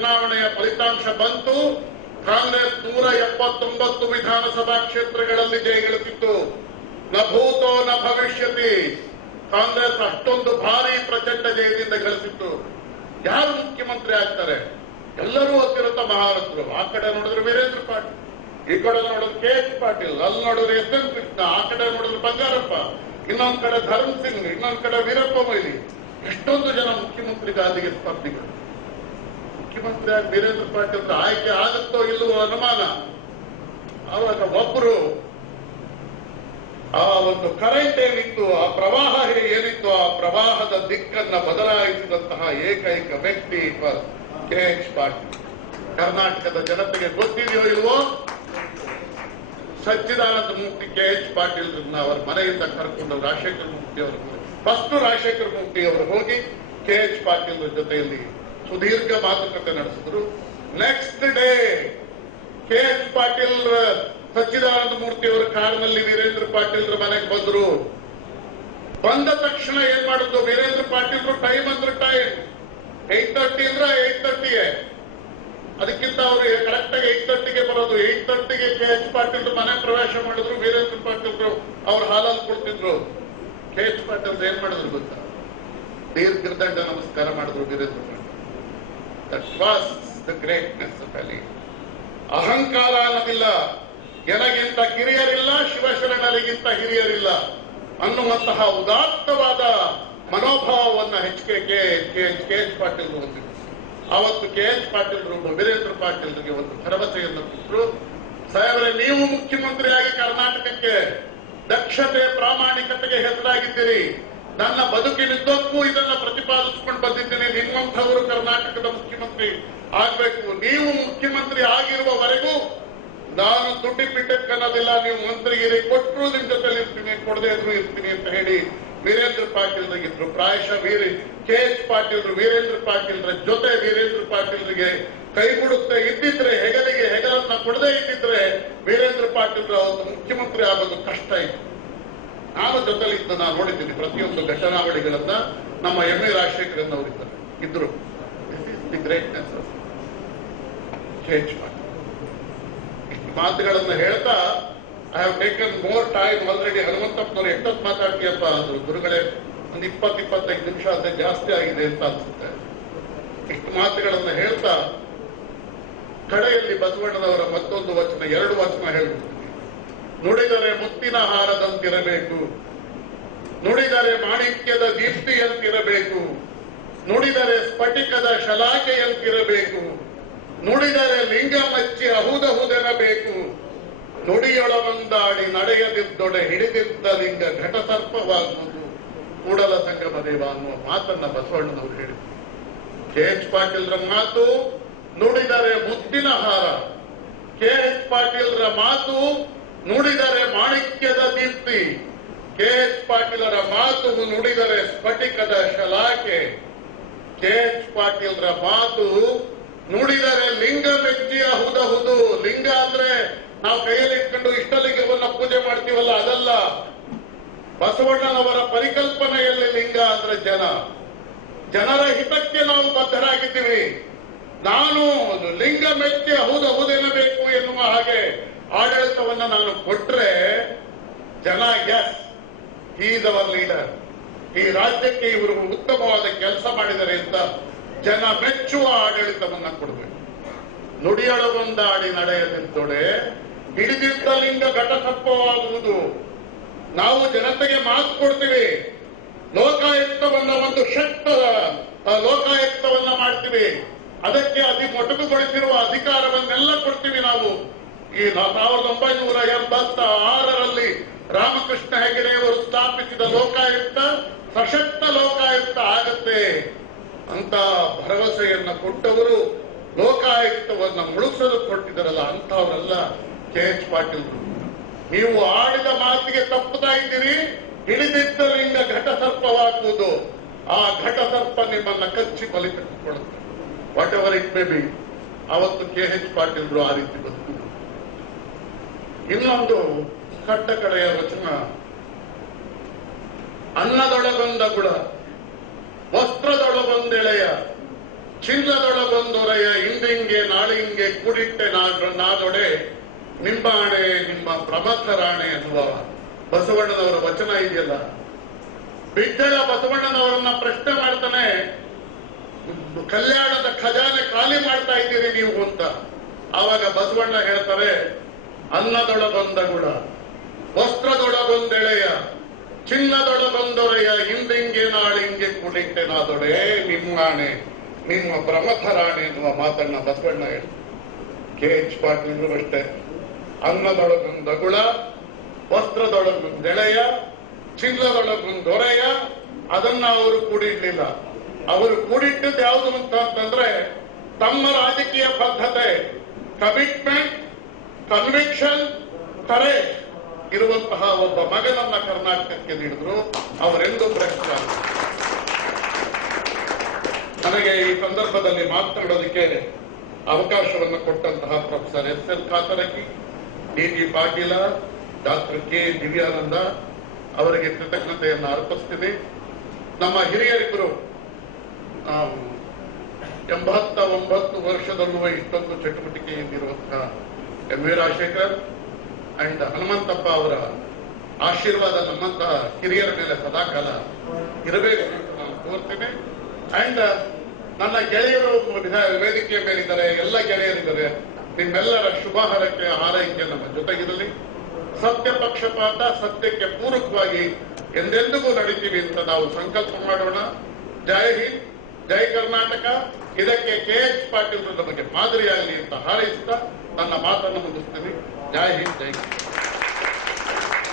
ಚುನಾವಣೆಯ ಫಲಿತಾಂಶ ಬಂತು. ಕಾಂಗ್ರೆಸ್ 179 ವಿಧಾನಸಭಾ ಕ್ಷೇತ್ರಗಳಲ್ಲಿ ಜಯಗಳಿಸಿತ್ತು. ನ ಭೂತೋ ನ ಭವಿಷ್ಯತಿ. ಕಾಂಗ್ರೆಸ್ ಅಷ್ಟೊಂದು ಭಾರಿ ಪ್ರಚಂಡ ಜಯದಿಂದ ಗಳಿಸಿತ್ತು. ಯಾರು ಮುಖ್ಯಮಂತ್ರಿ ಆಗ್ತಾರೆ? ಎಲ್ಲರೂ ಅತ್ಯುನ್ನತ ಮಹಾರಥರು. ಆ ಕಡೆ ನೋಡಿದ್ರೆ ವೀರೇಂದ್ರ ಪಾಟೀಲ್, ಈ ಕಡೆ ನೋಡಿದ್ರೆ KH ಪಾಟೀಲ್, ಅಲ್ಲಿ ನೋಡಿದ್ರೆ SN ಕೃಷ್ಣ, ಆ ಕಡೆ ನೋಡಿದ್ರೆ ಬಂಗಾರಪ್ಪ, ಇನ್ನೊಂದ್ ಕಡೆ ಧರ್ಮ್ ಸಿಂಗ್, ಇನ್ನೊಂದ್ ಕಡೆ ವೀರಪ್ಪ ಮೊಯ್ಲಿ. ಎಷ್ಟೊಂದು ಜನ ಮುಖ್ಯಮಂತ್ರಿ ಗಾದಿಗೆ ಸ್ಪರ್ಧಿಗಳು. ಮುಖ್ಯಮಂತ್ರಿ ಆಗಿ ವೀರೇಂದ್ರ ಪಾಟೀಲ್ ಆಯ್ಕೆ ಆಗುತ್ತೋ ಇಲ್ಲವೋ ಅನುಮಾನ. ಆವಾಗ ಒಬ್ಬರು ಆ ಒಂದು ಕರೆಂಟ್ ಏನಿತ್ತು, ಆ ಪ್ರವಾಹ ಏನಿತ್ತು, ಆ ಪ್ರವಾಹದ ದಿಕ್ಕನ್ನ ಬದಲಾಯಿಸಿದಂತಹ ಏಕೈಕ ವ್ಯಕ್ತಿ KH ಪಾಟೀಲ್. ಕರ್ನಾಟಕದ ಜನತೆಗೆ ಗೊತ್ತಿದೆಯೋ ಇಲ್ವೋ? ಸಚ್ಚಿದಾನಂದ ಮೂರ್ತಿ KH ಪಾಟೀಲ್ ಅವರ ಮನೆಯಿಂದ ಕರ್ಕೊಂಡು ರಾಜಶೇಖರ ಮೂರ್ತಿ ಅವರು ಫಸ್ಟ್ ರಾಜಶೇಖರ ಮೂರ್ತಿ ಅವರು ಹೋಗಿ KH ಪಾಟೀಲ್ ಜೊತೆಯಲ್ಲಿ ಸುದೀರ್ಘ ಮಾತುಕತೆ ನಡೆಸಿದ್ರು. ನೆಕ್ಸ್ಟ್ ಡೇ KH ಪಾಟೀಲ್ ಸಚ್ಚಿದಾನಂದ ಮೂರ್ತಿ ಅವರ ಕಾರ್ನಲ್ಲಿ ವೀರೇಂದ್ರ ಪಾಟೀಲ್ ಮನೆಗೆ ಬಂದ್ರು. ಬಂದ ತಕ್ಷಣ ಏನ್ ಮಾಡುದು? ವೀರೇಂದ್ರ ಪಾಟೀಲ್ ಟೈಮ್ ಅಂದ್ರೆ ಟೈಮ್ 8:30 ಅಂದ್ರೆ 8:30. ಅದಕ್ಕಿಂತ ಅವರು ಕರೆಕ್ಟ್ ಆಗಿ 8:30ಗೆ ಬರೋದು. 8:30ಗೆ KH ಪಾಟೀಲ್ ಮನೆ ಪ್ರವೇಶ ಮಾಡಿದ್ರು. ವೀರೇಂದ್ರ ಪಾಟೀಲ್ ಅವ್ರ ಹಾಲಲ್ಲಿ ಕೊಡ್ತಿದ್ರು. KH ಪಾಟೀಲ್ ಏನ್ ಮಾಡಿದ್ರು ಗೊತ್ತಾ? ದೀರ್ಘದಂಡ ನಮಸ್ಕಾರ ಮಾಡಿದ್ರು Virendra Patil. That was the greatness of Ali. ಅಹಂಕಾರ ಅನ್ನೋದಿಲ್ಲ, ನನಗಿಂತ ಕಿರಿಯರಿಲ್ಲ, ಶಿವಶರಣರಿಗಿಂತ ಹಿರಿಯರಿಲ್ಲ ಅನ್ನುವಂತಹ ಉದಾತ್ತವಾದ ಮನೋಭಾವವನ್ನ KH ಪಾಟೀಲ್ ಹೊಂದಿದ್ರು. ಅವತ್ತು KH ಪಾಟೀಲ್ ವೀರೇಂದ್ರ ಪಾಟೀಲ್ರಿಗೆ ಒಂದು ಭರವಸೆಯನ್ನು ಕೊಟ್ಟರು. ಸಾಹೇಬರೇ, ನೀವು ಮುಖ್ಯಮಂತ್ರಿಯಾಗಿ ಕರ್ನಾಟಕಕ್ಕೆ ದಕ್ಷತೆ ಪ್ರಾಮಾಣಿಕತೆಗೆ ಹೆಸರಾಗಿದ್ದೀರಿ. ನನ್ನ ಬದುಕಿನಿದ್ದಕ್ಕೂ ಇದನ್ನ ಪ್ರತಿಪಾದಿಸಿಕೊಂಡು ಬಂದಿದ್ದೀನಿ. ನಿಮ್ಮಂಥವರು ಕರ್ನಾಟಕದ ಮುಖ್ಯಮಂತ್ರಿ ಆಗ್ಬೇಕು. ನೀವು ಮುಖ್ಯಮಂತ್ರಿ ಆಗಿರುವವರೆಗೂ ನಾನು ದುಡ್ಡಿ ಪಿಟ್ಟಕ್ಕೆ ಅನ್ನೋದಿಲ್ಲ. ನೀವು ಮಂತ್ರಿಗಿರಿ, ಕೊಟ್ಟರು ನಿಮ್ ಜೊತೆ ಇರ್ತೀನಿ, ಕೊಡದೇ ಇದ್ರು ಇರ್ತೀನಿ ಅಂತ ಹೇಳಿ ವೀರೇಂದ್ರ ಪಾಟೀಲ್ರಿಗಿದ್ರು. ಪ್ರಾಯಶಃ KH ಪಾಟೀಲ್ರು ವೀರೇಂದ್ರ ಪಾಟೀಲ್ರ ಜೊತೆ ವೀರೇಂದ್ರ ಪಾಟೀಲ್ರಿಗೆ ಕೈ ಬಿಡುತ್ತೆ ಇದ್ದಿದ್ರೆ, ಹೆಗಲಿಗೆ ಹೆಗಲನ್ನ ಕೊಡದೇ ಇದ್ದಿದ್ರೆ ವೀರೇಂದ್ರ ಪಾಟೀಲ್ರು ಅವತ್ತು ಮುಖ್ಯಮಂತ್ರಿ ಆಗೋದು ಕಷ್ಟ ಇತ್ತು. ನಾನು ಜೊತೆಲಿದ್ದು ನಾನು ನೋಡಿದ್ದೀನಿ ಪ್ರತಿಯೊಂದು ಘಟನಾವಳಿಗಳನ್ನ. ನಮ್ಮ ME ರಾಜಶೇಖರನ್ ಅವರಿದ್ದಾರೆ ಇದ್ರು. This is the greatness of KH Patil. ಇಷ್ಟು ಮಾತುಗಳನ್ನು ಹೇಳ್ತಾ I have taken more time already. ಹನುಮಂತಪ್ಪನವರು ಎಷ್ಟೊತ್ತು ಮಾತಾಡ್ತೀಯಪ್ಪ ಅಂದ್ರು. ಗುರುಗಳೇ, ಒಂದು 20-25 ನಿಮಿಷ ಅದೇ ಜಾಸ್ತಿ ಆಗಿದೆ ಅಂತ ಅನ್ಸುತ್ತೆ. ಇಷ್ಟು ಮಾತುಗಳನ್ನು ಹೇಳ್ತಾ ಕಡೆಯಲ್ಲಿ ಬಸವಣ್ಣನವರ ಮತ್ತೊಂದು ವಚನ, 2 ವಚನ ಹೇಳ್ಬಿಡ್ತೀನಿ. ನುಡಿದರೆ ಮುತ್ತಿನ ಹಾರದಂತಿರಬೇಕು, ನುಡಿದರೆ ಮಾಣಿಕ್ಯದ ದೀಪ್ತಿಯಂತಿರಬೇಕು, ನುಡಿದರೆ ಸ್ಫಟಿಕದ ಶಲಾಕೆಯಂತಿರಬೇಕು, ನುಡಿದರೆ ಲಿಂಗ ಮಚ್ಚಿ ಅಹುದಹುದೆನಬೇಕು, ನುಡಿಯೊಳಗೊಂದಾಡಿ ನಡೆಯದಿದ್ದೊಡೆ ಹಿಡಿದಿದ್ದ ಲಿಂಗ ಘಟಸರ್ಪವಾಗುವುದು ಕೂಡಲ ಸಂಗಮ ದೇವ ಅನ್ನುವ ಮಾತನ್ನ ಬಸವಣ್ಣನವರು ಹೇಳಿದರು. KH ಪಾಟೀಲ್ರ ಮಾತು ನುಡಿದರೆ ಮುತ್ತಿನ ಹಾರ, KH ಪಾಟೀಲ್ರ ಮಾತು ನುಡಿದರೆ ಮಾಣಿಕ್ಯದ ದೀಪ್ತಿ, KH ಪಾಟೀಲರ ಮಾತು ನುಡಿದರೆ ಸ್ಫಟಿಕದ ಶಲಾಕೆ, KH ಪಾಟೀಲ್ರ ಮಾತು ನುಡಿದರೆ ಲಿಂಗ ಮೆಚ್ಚಿ ಅಹುದಹುದು. ಲಿಂಗ ಅಂದ್ರೆ ನಾವು ಕೈಯಲ್ಲಿ ಇಟ್ಕೊಂಡು ಇಷ್ಟಲಿಂಗವನ್ನ ಪೂಜೆ ಮಾಡ್ತೀವಲ್ಲ, ಅದಲ್ಲ. ಬಸವಣ್ಣನವರ ಪರಿಕಲ್ಪನೆಯಲ್ಲಿ ಲಿಂಗ ಅಂದ್ರೆ ಜನರ ಹಿತಕ್ಕೆ ನಾವು ಬದ್ಧರಾಗಿದ್ದೀವಿ. ನಾನು ಲಿಂಗ ಮೆಚ್ಚಿ ಅಹುದೆನ್ನಬೇಕು ಎನ್ನುವ ಹಾಗೆ ಆಡಳಿತವನ್ನ ನಾನು ಕೊಟ್ರೆ ಜನ yes he is our leader, ಈ ರಾಜ್ಯಕ್ಕೆ ಇವರು ಉತ್ತಮವಾದ ಕೆಲಸ ಮಾಡಿದರೆ ಅಂತ ಜನ ಮೆಚ್ಚುವ ಆಡಳಿತವನ್ನ ಕೊಡಬೇಕು. ನುಡಿಯೊಳಗೊಂದಾಡಿ ನಡೆಯದಿದ್ದೊಡೆ ಹಿಡಿದಿದ್ದ ಲಿಂಗ ಘಟಸರ್ಪವಾಗುವುದು. ನಾವು ಜನತೆಗೆ ಮಾತು ಕೊಡ್ತೀವಿ, ಲೋಕಾಯುಕ್ತವನ್ನ ಒಂದು ಶಕ್ತ ಲೋಕಾಯುಕ್ತವನ್ನ ಮಾಡ್ತೀವಿ, ಅದಕ್ಕೆ ಮೊಟಕುಗೊಳಿಸಿರುವ ಅಧಿಕಾರವನ್ನೆಲ್ಲ ಕೊಡ್ತೀವಿ. ನಾವು ಈ 1986ರಲ್ಲಿ ರಾಮಕೃಷ್ಣ ಹೆಗಡೆಯವರು ಸ್ಥಾಪಿಸಿದ ಲೋಕಾಯುಕ್ತ ಸಶಕ್ತ ಲೋಕಾಯುಕ್ತ ಆಗತ್ತೆ ಅಂತ ಭರವಸೆಯನ್ನ ಕೊಟ್ಟವರು ಲೋಕಾಯುಕ್ತವನ್ನ ಮುಳುಗಿಸಲು ಕೊಟ್ಟಿದ್ದಾರಲ್ಲ, ಅಂತವರೆಲ್ಲ KH ಪಾಟೀಲ್. ನೀವು ಆಡಿದ ಮಾತಿಗೆ ತಪ್ಪುತ್ತಾ ಇದ್ದೀರಿ. ಹಿಡಿದಿದ್ದ ಲಿಂಗ ಘಟಸರ್ಪವಾಗುವುದು. ಆ ಘಟಸರ್ಪ ನಿಮ್ಮನ್ನ ಕಚ್ಚಿ ಬಲಿ ತೆಗೆದುಕೊಳ್ಳುತ್ತೆ. Whatever it may be. ಅವತ್ತು KH ಪಾಟೀಲ್ರು ಆ ರೀತಿ ಬದುಕಿದ್ರು. ಇನ್ನೊಂದು ಕಟ್ಟ ಕಡೆಯ ವಚನ, ಅನ್ನದೊಳಗೊಂದ ಗುಣ, ವಸ್ತ್ರದೊಳಗೊಂದೆಳೆಯ, ಚಿನ್ನದೊಳಗೊಂದೊರೆಯ, ಇಂದಿಂಗೆ ನಾಳಿಂಗೆ ಕೂಡಿಟ್ಟೆ ನಾದೊಡೆ ನಿಂಬಾಣೆ ನಿಮ್ಮ ಪ್ರಮಥರಾಣೆ ಅನ್ನುವ ಬಸವಣ್ಣನವರ ವಚನ ಇದೆಯಲ್ಲ, ಬಿಜ್ಜಳ ಬಸವಣ್ಣನವರನ್ನ ಪ್ರಶ್ನೆ ಮಾಡ್ತಾನೆ, ಕಲ್ಯಾಣದ ಖಜಾನೆ ಖಾಲಿ ಮಾಡ್ತಾ ಇದ್ದೀರಿ ನೀವು ಅಂತ. ಆವಾಗ ಬಸವಣ್ಣ ಹೇಳ್ತಾರೆ, ಅನ್ನದೊಳಗೊಂದ ಗುಣ, ವಸ್ತ್ರದೊಳಗೊಂದೆಳೆಯ, ಚಿನ್ನದೊಳಗೊಂದೊರೆಯ, ಹಿಂದಿಂಗೆ ನಾಳಿಂಗೆ ಕೂಡಿಟ್ಟೆ ನಾದೊಡೆ ನಿಮ್ಮಾಣೆ ನಿಮ್ಮ ಪ್ರಮಥರಾಣೆ ಎನ್ನುವ ಮಾತನ್ನ ಬಸವಣ್ಣ ಹೇಳಿ. KH ಪಾಟೀಲ್ರು ಅಷ್ಟೇ, ಅನ್ನದೊಳಗೊಂದ ಗುಳ, ವಸ್ತ್ರದೊಳಗೊಂದೆಳೆಯ, ಚಿನ್ನದೊಳಗೊಂದೊರೆಯ, ಅದನ್ನ ಅವರು ಕೂಡಿಡ್ಲಿಲ್ಲ. ಅವರು ಕೂಡಿಟ್ಟದ್ದು ಯಾವುದು ಅಂತಂದ್ರೆ ತಮ್ಮ ರಾಜಕೀಯ ಬದ್ಧತೆ, ಕಮಿಟ್ಮೆಂಟ್, ಕನ್ವಿಕ್ಷನ್, ಕರೇಜ್ ಇರುವಂತಹ ಒಬ್ಬ ಮಗನನ್ನ ಕರ್ನಾಟಕಕ್ಕೆ ನೀಡಿದ್ರು. ಅವರೆಂದು ಭ್ರಷ್ಟ. ನನಗೆ ಈ ಸಂದರ್ಭದಲ್ಲಿ ಮಾತನಾಡೋದಕ್ಕೆ ಅವಕಾಶವನ್ನು ಕೊಟ್ಟಂತಹ professor SL Katarki, DG Patil, doctor K Divyananda ಅವರಿಗೆ ಕೃತಜ್ಞತೆಯನ್ನು ಅರ್ಪಿಸ್ತೀನಿ. ನಮ್ಮ ಹಿರಿಯರಿಬ್ಬರು 89 ವರ್ಷದಲ್ಲೂ ಇಷ್ಟೊಂದು ಚಟುವಟಿಕೆಯಿಂದಿರುವಂತಹ MV ರಾಜಶೇಖರ್ ಅಂಡ್ ಹನುಮಂತಪ್ಪ ಅವರ ಆಶೀರ್ವಾದ ನಮ್ಮಂತಹ ಹಿರಿಯರ ಮೇಲೆ ಸದಾಕಾಲ ಇರಬೇಕು ಅಂತ ನಾನು ಕೋರ್ತೇನೆ. ಅಂಡ್ ನನ್ನ ಗೆಳೆಯರು ವೇದಿಕೆಯ ಮೇಲಿದ್ದಾರೆ, ಎಲ್ಲ ಗೆಳೆಯರಿದ್ದಾರೆ. ನಿಮ್ಮೆಲ್ಲರ ಶುಭ ಹಾರೈಕೆ ನಮ್ಮ ಜೊತೆಗಿರಲಿ. ಸತ್ಯ ಪಕ್ಷಪಾತ, ಸತ್ಯಕ್ಕೆ ಪೂರಕವಾಗಿ ಎಂದೆಂದಿಗೂ ನಡೀತೀವಿ ಅಂತ ನಾವು ಸಂಕಲ್ಪ ಮಾಡೋಣ. ಜೈ ಹಿಂದ್, ಜೈ ಕರ್ನಾಟಕ. ಇದಕ್ಕೆ KH ಪಾಟೀಲ್ ನಮಗೆ ಮಾದರಿಯಾಗಲಿ ಅಂತ ಹಾರೈಸ್ತಾ ನನ್ನ ಮಾತನ್ನು ಮುಗಿಸ್ತೀನಿ. ಜೈ ಹಿಂದ್, ಜೈ